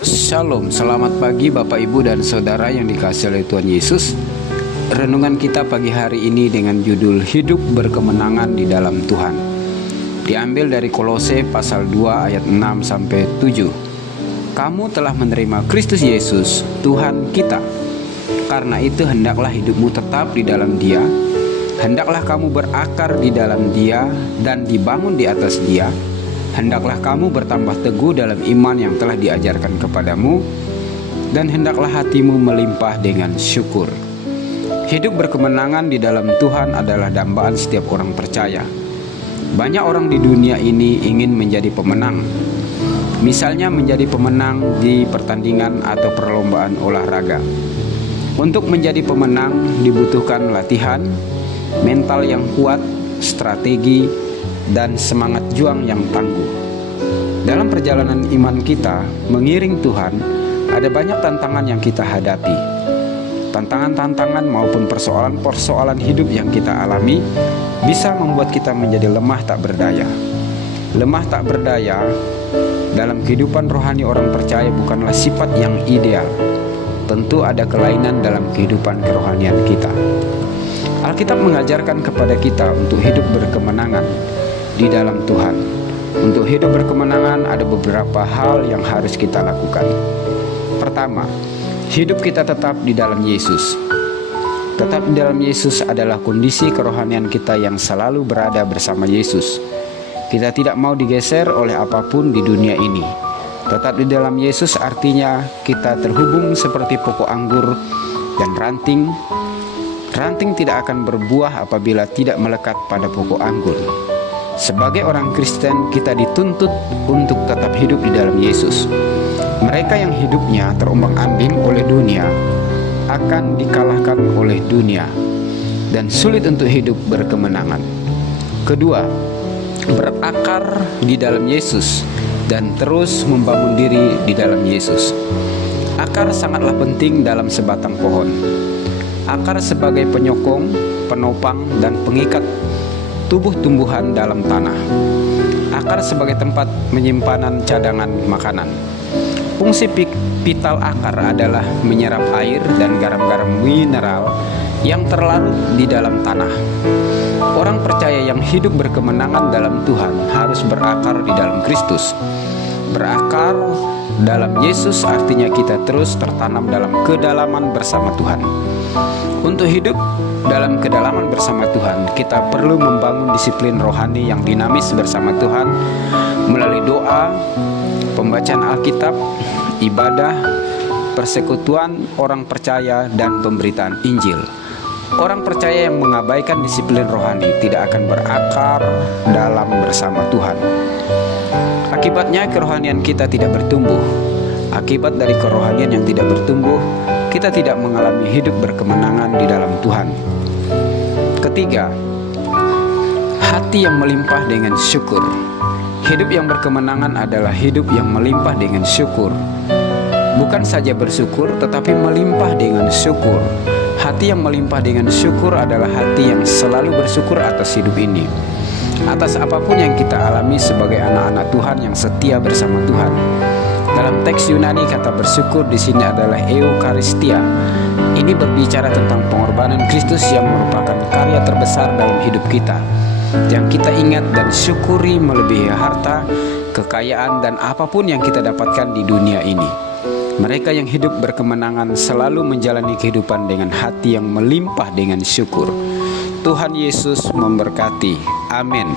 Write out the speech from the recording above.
Shalom, selamat pagi Bapak Ibu dan Saudara yang dikasihi oleh Tuhan Yesus. Renungan kita pagi hari ini dengan judul Hidup Berkemenangan di Dalam Tuhan. Diambil dari Kolose pasal 2 ayat 6-7. Kamu telah menerima Kristus Yesus, Tuhan kita. Karena itu hendaklah hidupmu tetap di dalam Dia. Hendaklah kamu berakar di dalam Dia dan dibangun di atas Dia. Hendaklah kamu bertambah teguh dalam iman yang telah diajarkan kepadamu, dan hendaklah hatimu melimpah dengan syukur. Hidup berkemenangan di dalam Tuhan adalah dambaan setiap orang percaya. Banyak orang di dunia ini ingin menjadi pemenang. Misalnya menjadi pemenang di pertandingan atau perlombaan olahraga. Untuk menjadi pemenang dibutuhkan latihan, mental yang kuat, strategi, dan semangat juang yang tangguh. Dalam perjalanan iman kita mengiring Tuhan, ada banyak tantangan yang kita hadapi. Tantangan-tantangan maupun persoalan-persoalan hidup yang kita alami bisa membuat kita menjadi lemah tak berdaya. Lemah tak berdaya dalam kehidupan rohani orang percaya bukanlah sifat yang ideal. Tentu ada kelainan dalam kehidupan kerohanian kita. Alkitab mengajarkan kepada kita untuk hidup berkemenangan di dalam Tuhan. Untuk hidup berkemenangan ada beberapa hal yang harus kita lakukan. Pertama, hidup kita tetap di dalam Yesus. Tetap di dalam Yesus adalah kondisi kerohanian kita yang selalu berada bersama Yesus. Kita tidak mau digeser oleh apapun di dunia ini. Tetap di dalam Yesus artinya kita terhubung seperti pokok anggur dan ranting. Ranting tidak akan berbuah apabila tidak melekat pada pokok anggur. Sebagai orang Kristen, kita dituntut untuk tetap hidup di dalam Yesus. Mereka yang hidupnya terombang-ambing oleh dunia akan dikalahkan oleh dunia dan sulit untuk hidup berkemenangan. Kedua, berakar di dalam Yesus dan terus membangun diri di dalam Yesus. Akar sangatlah penting dalam sebatang pohon. Akar sebagai penyokong, penopang, dan pengikat tubuh tumbuhan dalam tanah. Akar sebagai tempat penyimpanan cadangan makanan. Fungsi vital akar adalah menyerap air dan garam-garam mineral yang terlarut di dalam tanah. Orang percaya yang hidup berkemenangan dalam Tuhan harus berakar di dalam Kristus. Berakar dalam Yesus artinya kita terus tertanam dalam kedalaman bersama Tuhan. Untuk hidup dalam kedalaman bersama Tuhan, kita perlu membangun disiplin rohani yang dinamis bersama Tuhan melalui doa, pembacaan Alkitab, ibadah, persekutuan orang percaya, dan pemberitaan Injil. Orang percaya yang mengabaikan disiplin rohani tidak akan berakar dalam bersama Tuhan. Akibatnya kerohanian kita tidak bertumbuh. Akibat dari kerohanian yang tidak bertumbuh, kita tidak mengalami hidup berkemenangan di dalam Tuhan. Ketiga, hati yang melimpah dengan syukur. Hidup yang berkemenangan adalah hidup yang melimpah dengan syukur. Bukan saja bersyukur, tetapi melimpah dengan syukur. Hati yang melimpah dengan syukur adalah hati yang selalu bersyukur atas hidup ini, atas apapun yang kita alami sebagai anak-anak Tuhan yang setia bersama Tuhan. Dalam teks Yunani, kata bersyukur di sini adalah eucharistia. Ini berbicara tentang pengorbanan Kristus yang merupakan karya terbesar dalam hidup kita, yang kita ingat dan syukuri melebihi harta, kekayaan, dan apapun yang kita dapatkan di dunia ini. Mereka yang hidup berkemenangan selalu menjalani kehidupan dengan hati yang melimpah dengan syukur. Tuhan Yesus memberkati. Amin.